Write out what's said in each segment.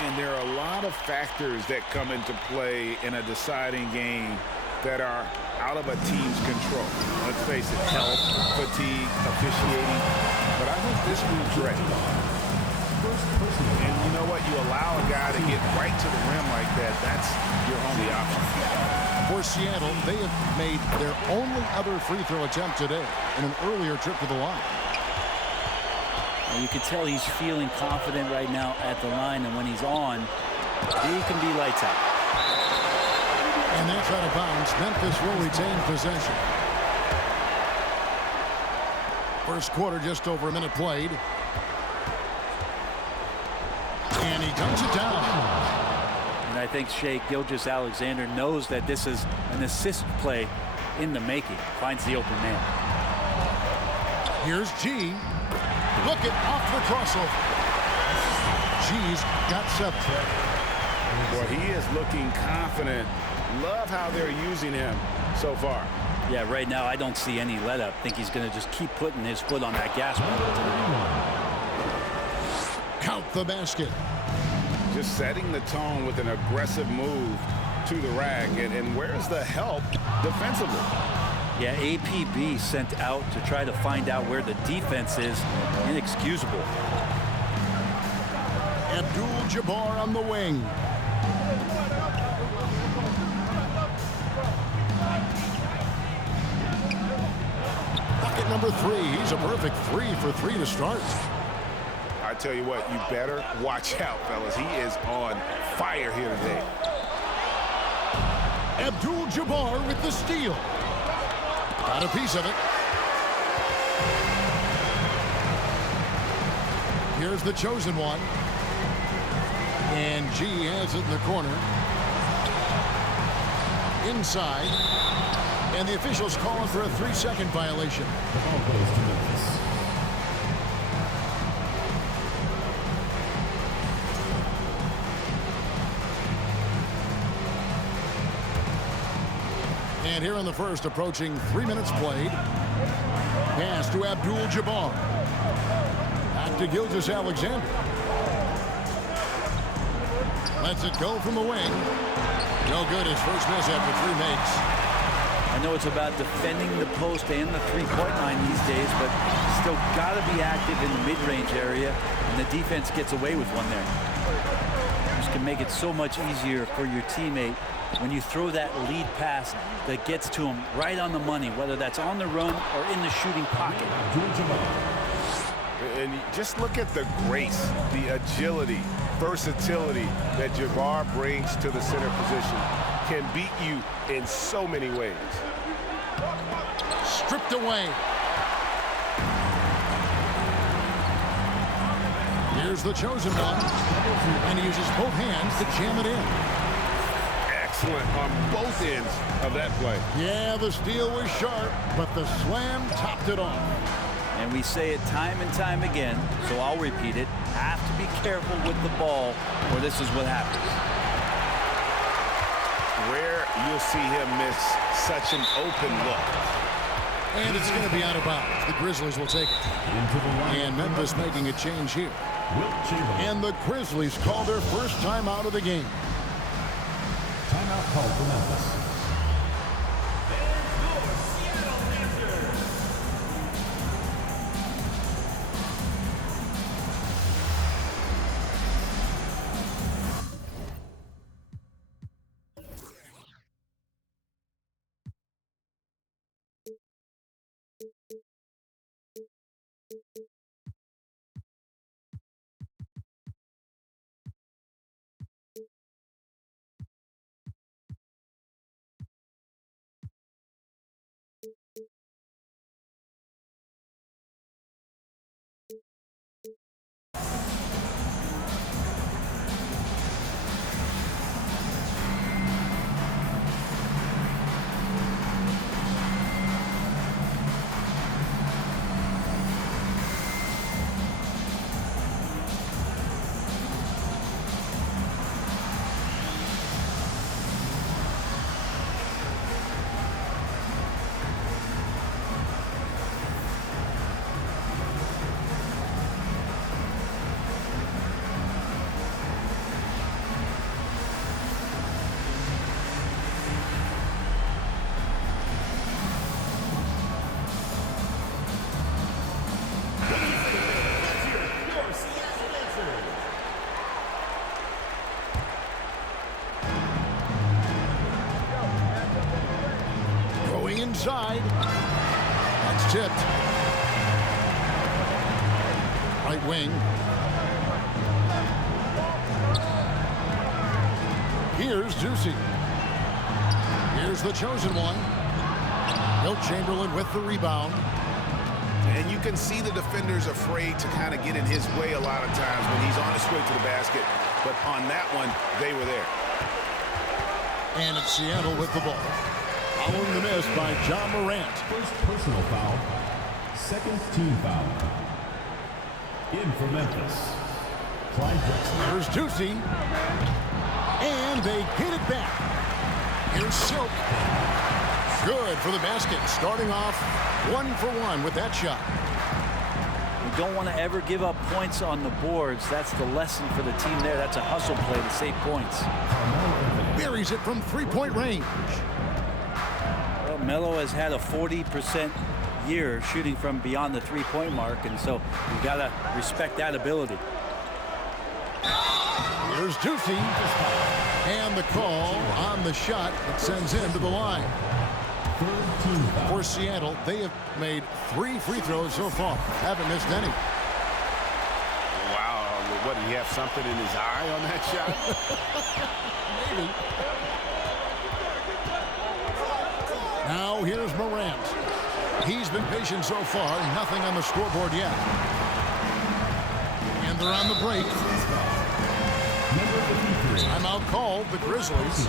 And there are a lot of factors that come into play in a deciding game that are out of a team's control. Let's face it, health, fatigue, officiating. But I think this group's ready. And you know what? You allow a guy to get right to the rim like that, that's your only option. For Seattle, they have made their only other free throw attempt today in an earlier trip to the line. You can tell he's feeling confident right now at the line, and when he's on, he can be lights out. And that's out of bounds. Memphis will retain possession. First quarter, just over a minute played. And he dunks it down. And I think Shai Gilgeous-Alexander knows that this is an assist play in the making. Finds the open man. Here's G. Look it off the crossover. G's got 7. Well, he is looking confident. Love how they're using him so far. Yeah, right now I don't see any let up. I think he's going to just keep putting his foot on that gas pedal tonight. Count the basket. Just setting the tone with an aggressive move to the rack. And where's the help defensively? Yeah, APB sent out to try to find out where the defense is. Inexcusable. Abdul-Jabbar on the wing. Bucket number 3. He's a perfect 3 for 3 to start. I tell you what, you better watch out, fellas. He is on fire here today. Abdul-Jabbar with the steal. Got a piece of it. Here's the chosen one. And G has it in the corner. Inside. And the officials calling for a 3-second violation. The ball goes to Memphis. And here in the first, approaching 3 minutes played. Pass to Abdul-Jabbar. Back to Gilgeous-Alexander. Lets it go from the wing. No good. His first miss after 3 makes. I know it's about defending the post and the three-point line these days, but still got to be active in the mid-range area, and the defense gets away with one there. Just can make it so much easier for your teammate when you throw that lead pass that gets to him right on the money, whether that's on the run or in the shooting pocket. And just look at the grace, the agility, versatility that Jabbar brings to the center position. Can beat you in so many ways. Stripped away. Here's the chosen one. And he uses both hands to jam it in. Excellent on both ends of that play. Yeah, the steal was sharp, but the slam topped it off. And we say it time and time again, so I'll repeat it. Have to be careful with the ball, or this is what happens. Rare you'll see him miss such an open look. And it's going to be out of bounds. The Grizzlies will take it. And Memphis making a change here. And the Grizzlies call their first timeout of the game. Timeout called for Memphis. side. That's tipped. Right wing. Here's Ducey. Here's the chosen one. Wilt Chamberlain with the rebound. And you can see the defenders afraid to kind of get in his way a lot of times when he's on his way to the basket. But on that one, they were there. And it's Seattle with the ball. Following the miss by John Morant. First personal foul. Second team foul. In for Memphis, Clyde Drexler. Here's Ducey. And they get it back. Here's Silk. Good for the basket. Starting off 1 for 1 with that shot. You don't want to ever give up points on the boards. That's the lesson for the team there. That's a hustle play to save points. Buries it from three-point range. Well, Melo has had a 40% year shooting from beyond the three-point mark, and so you got to respect that ability. Here's Ducey. And the call on the shot that sends him to the line. For Seattle, they have made 3 free throws so far. Haven't missed any. Wow. What, did he have something in his eye on that shot? Maybe. Now here's Morant. He's been patient so far. Nothing on the scoreboard yet. And they're on the break. Timeout called, the Grizzlies.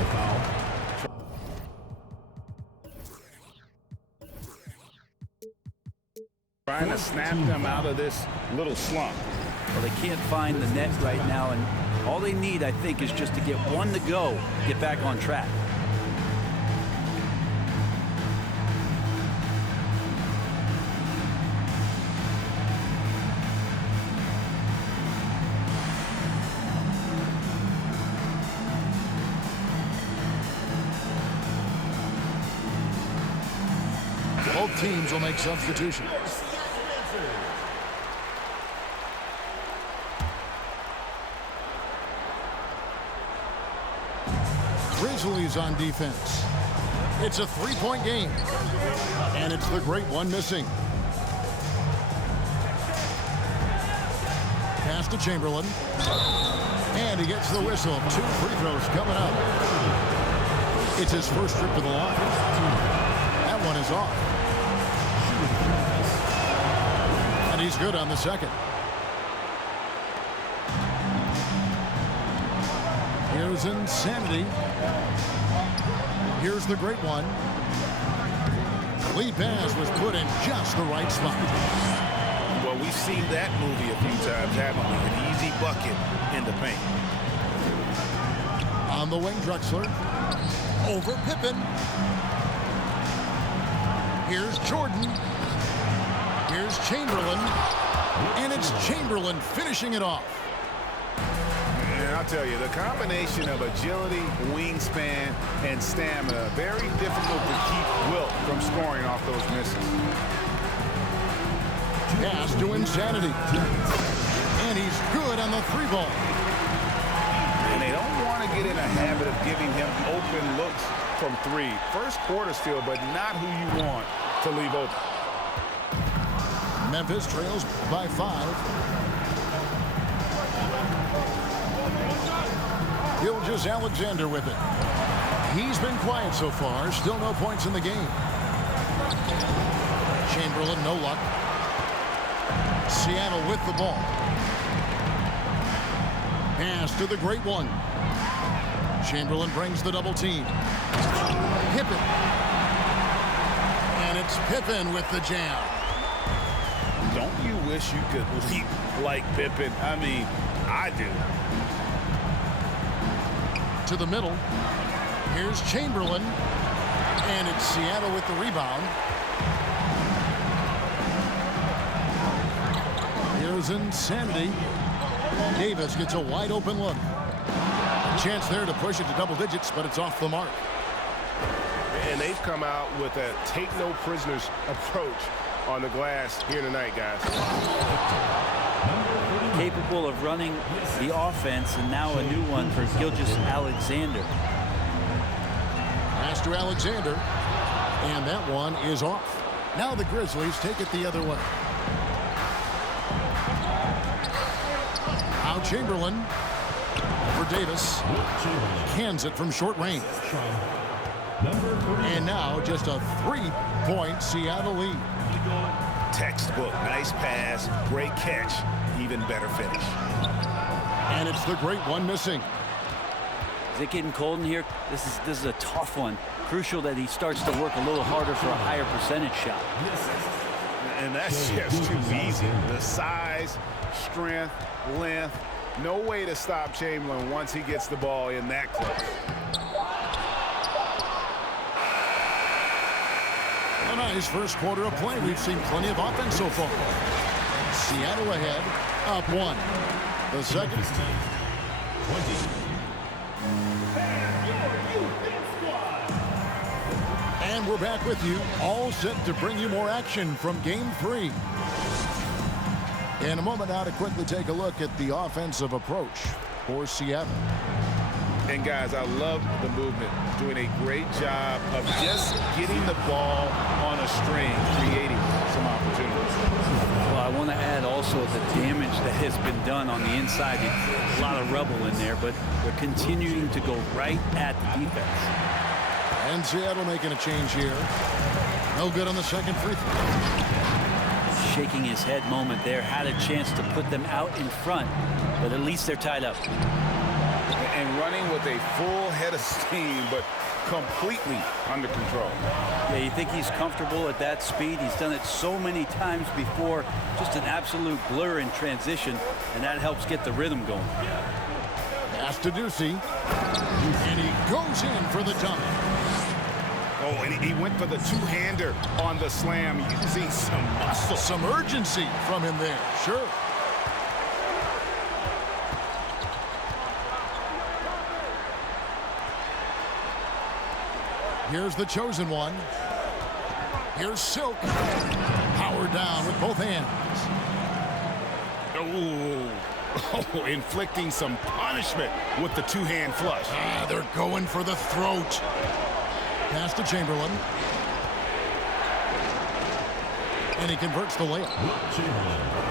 Trying to snap them out of this little slump. Well, they can't find the net right now, and all they need, I think, is just to get one to go, get back on track. Both teams will make substitutions. Grizzlies on defense. It's a three-point game. And it's the great one missing. Pass to Chamberlain. And he gets the whistle. 2 free throws coming up. It's his first trip to the line. That one is off. And he's good on the second. Here's Insanity. Here's the great one. Lead pass was put in just the right spot. Well, we've seen that movie a few times, haven't we? An easy bucket in the paint. On the wing, Drexler. Over Pippen. Here's Jordan. Here's Chamberlain. And it's Chamberlain finishing it off. And I'll tell you, the combination of agility, wingspan, and stamina, very difficult to keep Wilt from scoring off those misses. Pass to Insanity. And he's good on the 3-ball. And they don't want to get in a habit of giving him open looks from 3. First quarter still, but not who you want to leave open. Memphis trails by 5. Gilgeous-Alexander with it. He's been quiet so far. Still no points in the game. Chamberlain, no luck. Seattle with the ball. Pass to the great one. Chamberlain brings the double team. Pippen. And it's Pippen with the jam. Don't you wish you could leap like Pippen? I mean, I do. To the middle. Here's Chamberlain. And it's Seattle with the rebound. Here's Insanity. Davis gets a wide open look. A chance there to push it to double digits, but it's off the mark. And they've come out with a take no prisoners approach on the glass here tonight, guys. Capable of running the offense, and now a new one for Gilgeous-Alexander. Pass to Alexander. And that one is off. Now the Grizzlies take it the other way. Now Chamberlain for Davis. Cans it from short range. And now just a 3-point Seattle lead. Textbook. Nice pass. Great catch. Even better finish. And it's the great one missing. Is it getting cold in here? This is a tough one. Crucial that he starts to work a little harder for a higher percentage shot. And that's just too easy. The size, strength, length. No way to stop Chamberlain once he gets the ball in that close. A nice first quarter of play. We've seen plenty of offense so far. Seattle ahead, up 1. The second. 20. And we're back with you, all set to bring you more action from Game 3. In a moment now to quickly take a look at the offensive approach for Seattle. And guys, I love the movement. Doing a great job of just getting the ball on a string, creating some opportunities. Well, I want to add also the damage that has been done on the inside. A lot of rubble in there, but they're continuing to go right at the defense. And Seattle making a change here. No good on the second free throw. Shaking his head moment there. Had a chance to put them out in front, but at least they're tied up. And running with a full head of steam, but completely under control. Yeah, you think he's comfortable at that speed? He's done it so many times before. Just an absolute blur in transition, and that helps get the rhythm going. Pass to Ducey. And he goes in for the dunk. Oh, and he went for the two-hander on the slam, using some muscle. Some urgency from him there, sure. Here's the chosen one. Here's Silk. Power down with both hands. Oh, inflicting some punishment with the two-hand flush. They're going for the throat. Pass to Chamberlain. And he converts the layup.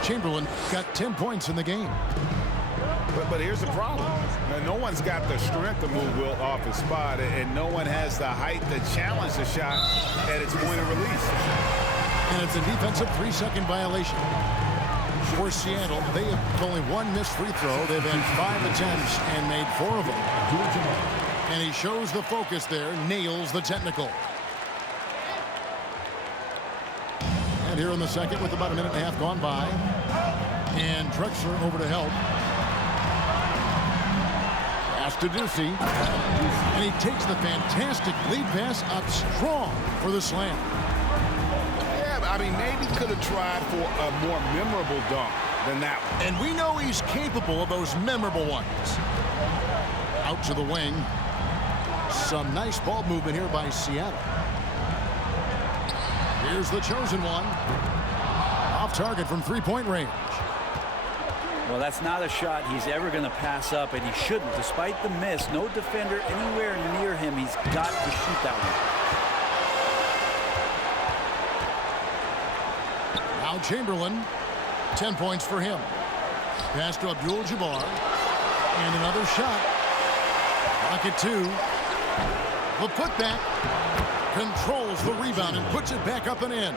Chamberlain got 10 points in the game. But here's the problem. Now, no one's got the strength to move Wilt off his spot, and no one has the height to challenge the shot at its point of release. And it's a defensive 3-second violation. For Seattle, they have only one missed free throw. They've had 5 attempts and made 4 of them. And he shows the focus there, nails the technical. And here in the second with about a minute and a half gone by. And Drexler over to help. Pass to Ducey. And he takes the fantastic lead pass up strong for the slam. Yeah, I mean, maybe could have tried for a more memorable dunk than that one. And we know he's capable of those memorable ones. Out to the wing. Some nice ball movement here by Seattle. Here's the chosen one. Off target from 3-point range. Well, that's not a shot he's ever going to pass up, and he shouldn't. Despite the miss, no defender anywhere near him. He's got to shoot that one. Now Chamberlain, 10 points for him. Pass to Abdul-Jabbar. And another shot. Pocket 2. The putback. Controls the rebound and puts it back up and in.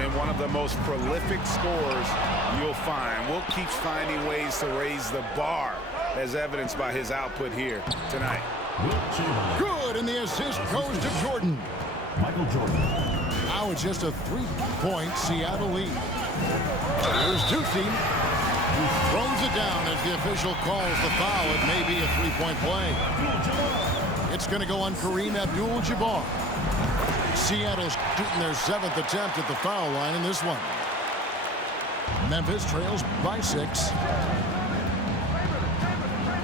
And one of the most prolific scorers you'll find. Wilt keeps finding ways to raise the bar, as evidenced by his output here tonight. Good, and the assist goes to Jordan. Michael Jordan. Now it's just a 3-point Seattle lead. Here's Ducey. He throws it down as the official calls the foul. It may be a 3-point play. It's going to go on Kareem Abdul-Jabbar. Seattle's shooting their 7th attempt at the foul line in this one. Memphis trails by 6.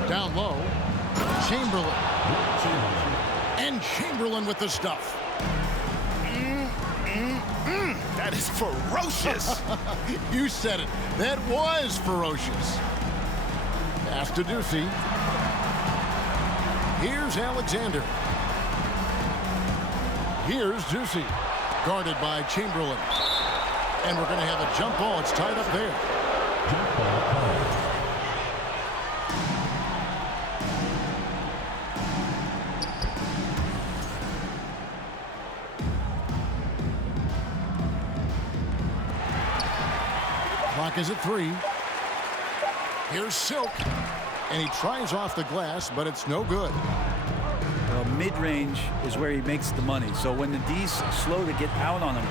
Down low. Chamberlain. And Chamberlain with the stuff. That is ferocious. You said it. That was ferocious. Pass to Ducey. Here's Alexander. Here's Juicy. Guarded by Chamberlain. And we're going to have a jump ball. It's tied up there. Jump ball called. Clock is at 3. Here's Silk. And he tries off the glass, but it's no good. Well, mid-range is where he makes the money. So when the D's slow to get out on him,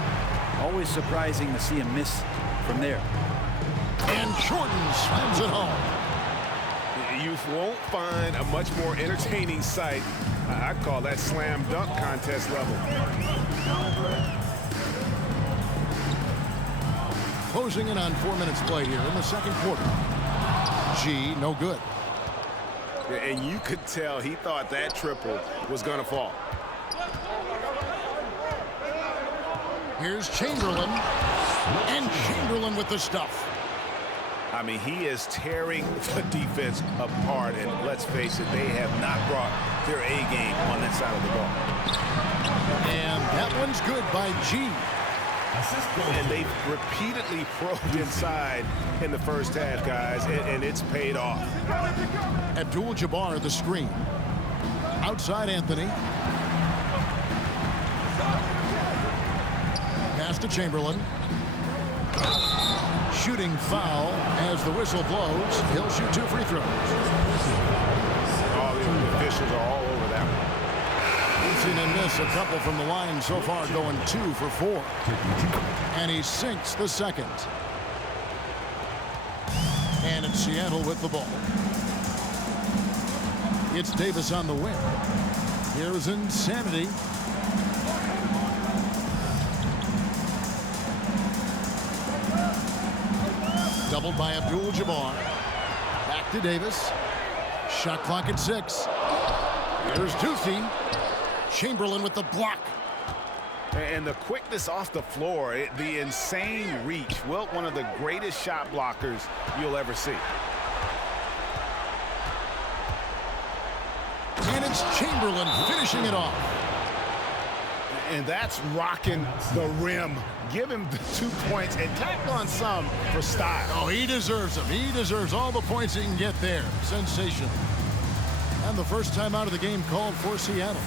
always surprising to see him miss from there. And Jordan slams it home. You won't find a much more entertaining sight. I call that slam dunk contest level. Closing in on 4 minutes play here in the second quarter. G, no good. And you could tell he thought that triple was going to fall. Here's Chamberlain. And Chamberlain with the stuff. I mean, he is tearing the defense apart. And let's face it, they have not brought their A game on that side of the ball. And that one's good by G. And they've repeatedly probed inside in the first half, guys, and it's paid off. Abdul-Jabbar the screen. Outside Anthony. Pass to Chamberlain. Shooting foul as the whistle blows. He'll shoot 2 free throws. All the officials are all over that one. We've seen him miss a couple from the line so far, going 2 for 4. And he sinks the second. And it's Seattle with the ball. It's Davis on the wing. Here's Insanity. Doubled by Abdul-Jabbar. Back to Davis. Shot clock at 6. Here's Ducey. Chamberlain with the block. And the quickness off the floor, the insane reach. Well, one of the greatest shot blockers you'll ever see. And it's Chamberlain finishing it off. And that's rocking the rim. Give him the 2 points and tack on some for style. Oh, he deserves them. He deserves all the points he can get there. Sensational. And the first time out of the game called for Seattle.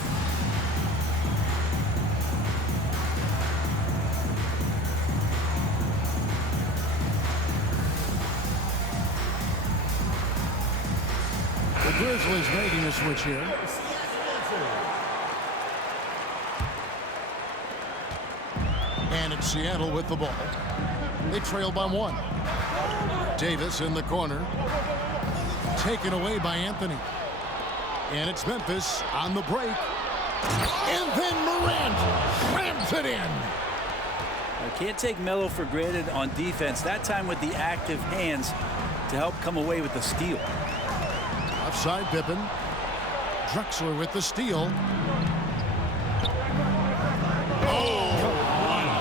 The Grizzlies making a switch here. And it's Seattle with the ball. They trail by 1. Davis in the corner. Taken away by Anthony. And it's Memphis on the break. And then Morant slams it in. I can't take Melo for granted on defense. That time with the active hands to help come away with the steal. Offside Pippen. Drexler with the steal. Oh, wow.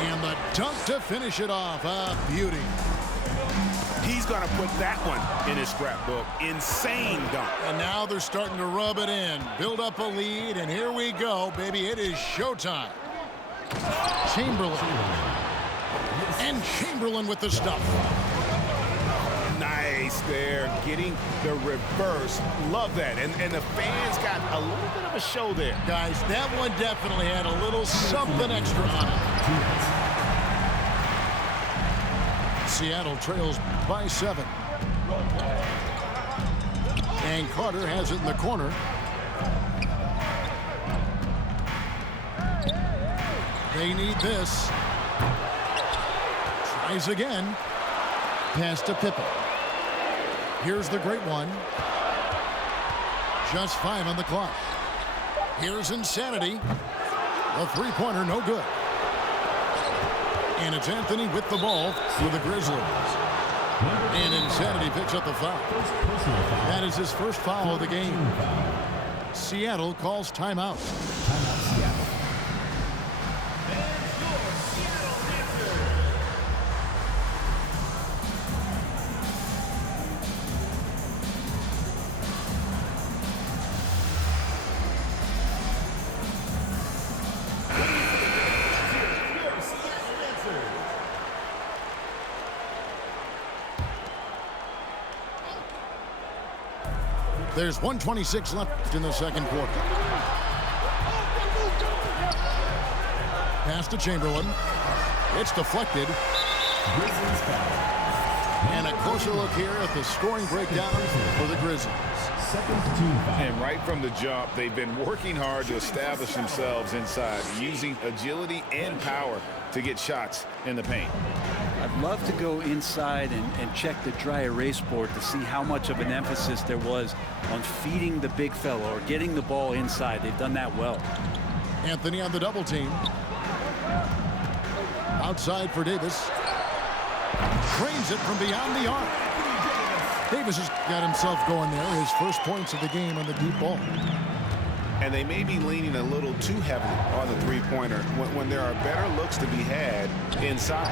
And the dunk to finish it off. A beauty. He's going to put that one in his scrapbook. Insane dunk. And now they're starting to rub it in. Build up a lead, and here we go, baby. It is showtime. Chamberlain. And Chamberlain with the stuff. Nice there, getting the reverse. Love that. And the fans got a little bit of a show there. Guys, that one definitely had a little something extra on it. Seattle trails by 7. And Carter has it in the corner. They need this. Tries again. Pass to Pippen. Here's the great one. Just 5 on the clock. Here's Insanity. A three-pointer, no good. And it's Anthony with the ball for the Grizzlies. And Insanity picks up the foul. That is his first foul of the game. Seattle calls timeout. Timeout, Seattle. There's 1:26 left in the second quarter. Pass to Chamberlain. It's deflected. Grizzlies foul. And a closer look here at the scoring breakdown for the Grizzlies. Second team foul. And right from the jump, they've been working hard to establish themselves inside, using agility and power to get shots in the paint. I'd love to go inside and check the dry erase board to see how much of an emphasis there was on feeding the big fella or getting the ball inside. They've done that well. Anthony on the double team. Outside for Davis. Trains it from beyond the arc. Davis has got himself going there. His first points of the game on the deep ball. And they may be leaning a little too heavily on the three-pointer when there are better looks to be had inside.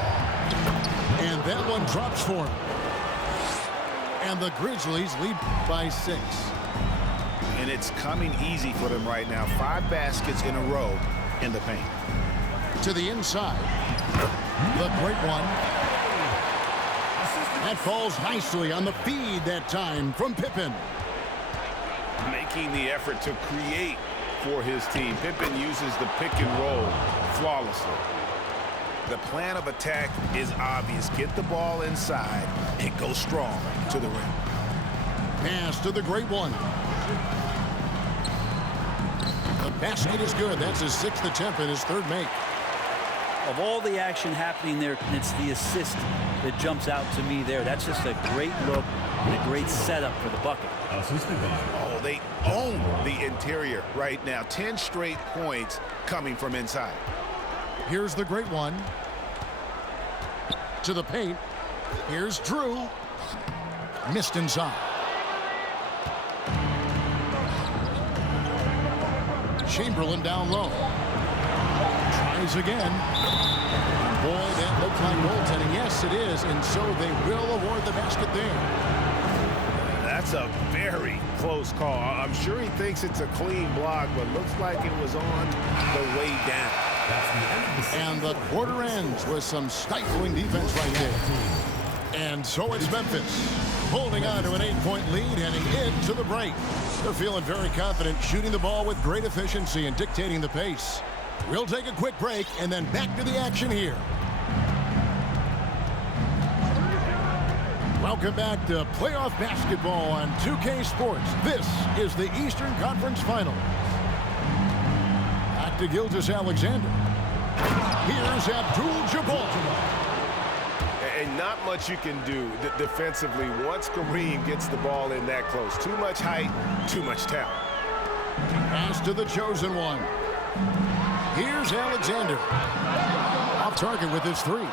And that one drops for him. And the Grizzlies lead by 6. And it's coming easy for them right now. 5 baskets in a row in the paint. To the inside. The great one. That falls nicely on the feed that time from Pippen. Making the effort to create for his team. Pippen uses the pick and roll flawlessly. The plan of attack is obvious. Get the ball inside and go strong to the rim. Pass to the great one. The basket is good. That's his 6th attempt and his 3rd make. Of all the action happening there, it's the assist that jumps out to me there. That's just a great look and a great setup for the bucket. Assisted by. Oh, they own the interior right now. 10 straight points coming from inside. Here's the great one. To the paint. Here's Drew. Missed inside. Chamberlain down low. Tries again. Boy, that looked like goaltending. Yes, it is. And so they will award the basket there. That's a very close call. I'm sure he thinks it's a clean block, but looks like it was on the way down. That's the end of the And the quarter ends with some stifling defense right there. And so it's Memphis holding on to an 8-point lead heading into the break. They're feeling very confident, shooting the ball with great efficiency and dictating the pace. We'll take a quick break and then back to the action here. Welcome back to playoff basketball on 2K Sports. This is the Eastern Conference Finals. Back to Gilgeous-Alexander. Here's Abdul-Jabbar. And not much you can do defensively once Kareem gets the ball in that close. Too much height, too much talent. Pass to the chosen one. Here's Alexander. Off target with his 3.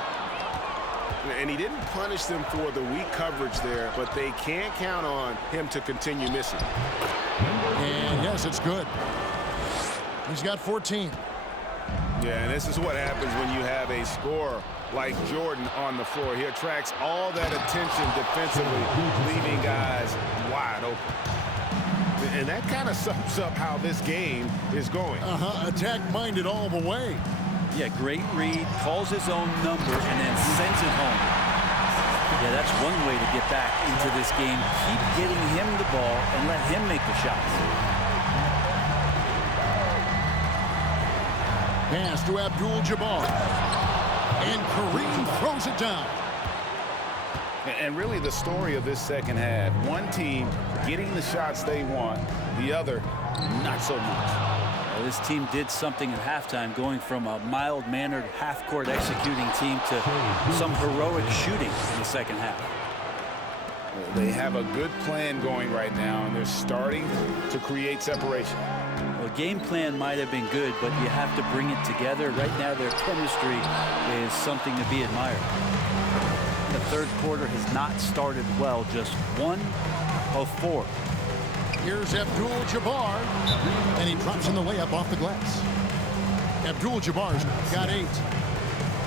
And he didn't punish them for the weak coverage there, but they can't count on him to continue missing. And yes, it's good. He's got 14. Yeah, and this is what happens when you have a scorer like Jordan on the floor. He attracts all that attention defensively, leaving guys wide open. And that kind of sums up how this game is going. Attack-minded all the way. Yeah, great read, calls his own number, and then sends it home. Yeah, that's one way to get back into this game. Keep getting him the ball and let him make the shots. Pass to Abdul-Jabbar. And Kareem throws it down. And really the story of this second half, one team getting the shots they want, the other not so much. Well, this team did something at halftime, going from a mild-mannered half-court executing team to some heroic shooting in the second half. Well, they have a good plan going right now, and they're starting to create separation. Well, game plan might have been good, but you have to bring it together. Right now, their chemistry is something to be admired. The third quarter has not started well, just 1 of 4. Here's Abdul-Jabbar, and he drops in the layup off the glass. Abdul-Jabbar's got 8.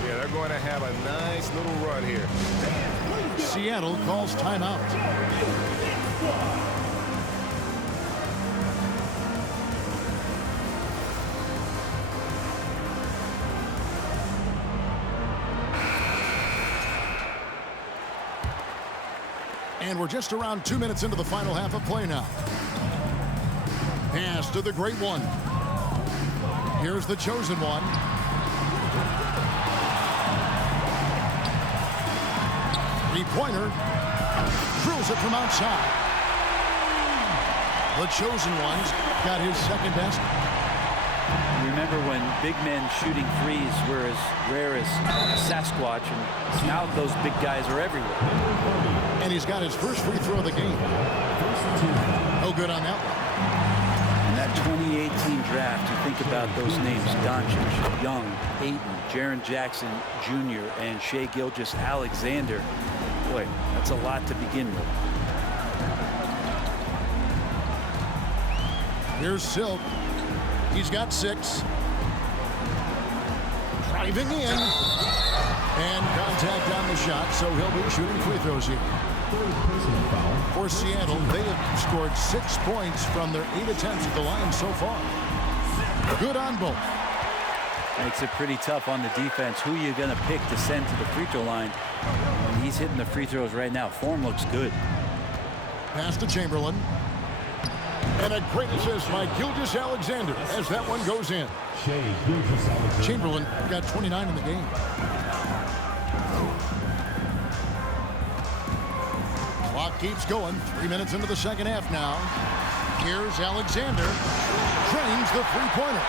Yeah, they're going to have a nice little run here. Seattle calls timeout. And we're just around 2 minutes into the final half of play now. Pass to the great one. Here's the chosen one. Three-pointer. Drills it from outside. The chosen one's got his second best. Remember when big men shooting threes were as rare as Sasquatch, and now those big guys are everywhere. And he's got his first free throw of the game. No good on that one. In that 2018 draft, you think about those names: Doncic, Young, Ayton, Jaren Jackson Jr., and Shai Gilgeous-Alexander. Boy, that's a lot to begin with. Here's Silk. He's got 6. Driving in. And contact on the shot, so he'll be shooting free throws here. For Seattle, they have scored 6 points from their 8 attempts at the line so far. Good on both. Makes it pretty tough on the defense. Who are you going to pick to send to the free throw line? And he's hitting the free throws right now. Form looks good. Pass to Chamberlain. And a great assist by Gilgeous-Alexander as that one goes in. Chamberlain got 29 in the game. Clock keeps going. 3 minutes into the second half now. Here's Alexander. Drains the three-pointer.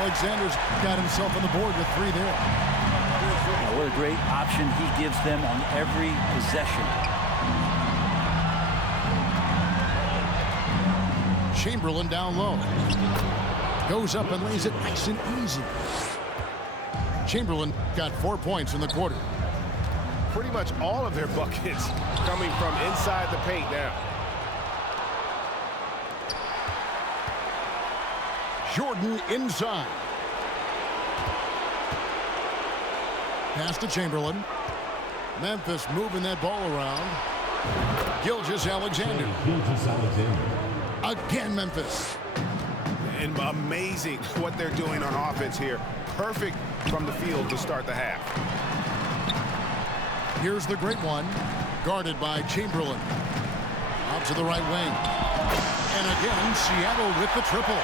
Alexander's got himself on the board with 3 there. Now, what a great option he gives them on every possession. Chamberlain down low. Goes up and lays it nice and easy. Chamberlain got 4 points in the quarter. Pretty much all of their buckets coming from inside the paint now. Jordan inside. Pass to Chamberlain. Memphis moving that ball around. Gilgeous-Alexander. Again, Memphis. And amazing what they're doing on offense here. Perfect from the field to start the half. Here's the great one. Guarded by Chamberlain. Out to the right wing. And again, Seattle with the triple.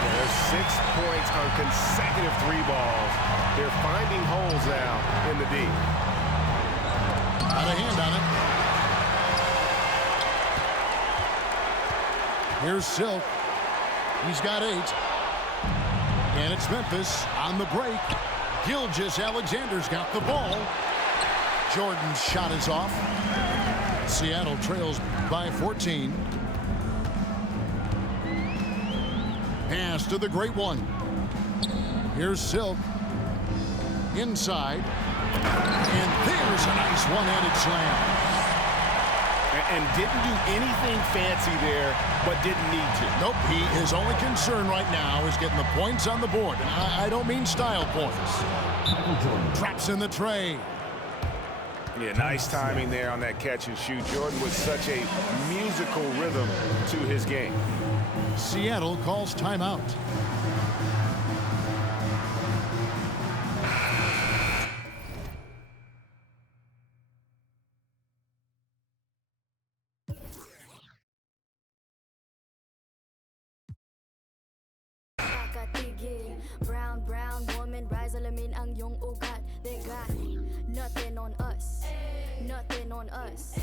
There's 6 points on consecutive 3 balls. They're finding holes now in the D. Got a hand on it. Here's Silk. He's got 8. And it's Memphis on the break. Gilgeous-Alexander's got the ball. Jordan's shot is off. Seattle trails by 14. Pass to the great one. Here's Silk. Inside. And there's a nice one-handed slam. And didn't do anything fancy there, but didn't need to. Nope, his only concern right now is getting the points on the board. And I don't mean style points. Drops in the tray. Yeah, nice timing there on that catch and shoot. Jordan with such a musical rhythm to his game. Seattle calls timeout. Brown woman, rise alamin ang iyong ugat. They got nothing on us. Nothing on us.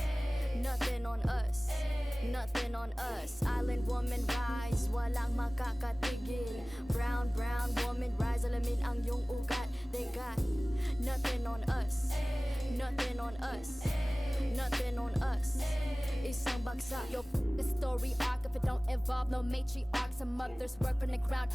Nothing on us. Nothing on us. Island woman, rise, walang makakatigil. Brown woman, rise alamin ang iyong ugat. They got nothing on us. Nothing on us. Nothing on us. Isang bagsak. Your story arc if it don't involve no matriarch. Some mothers work from the ground.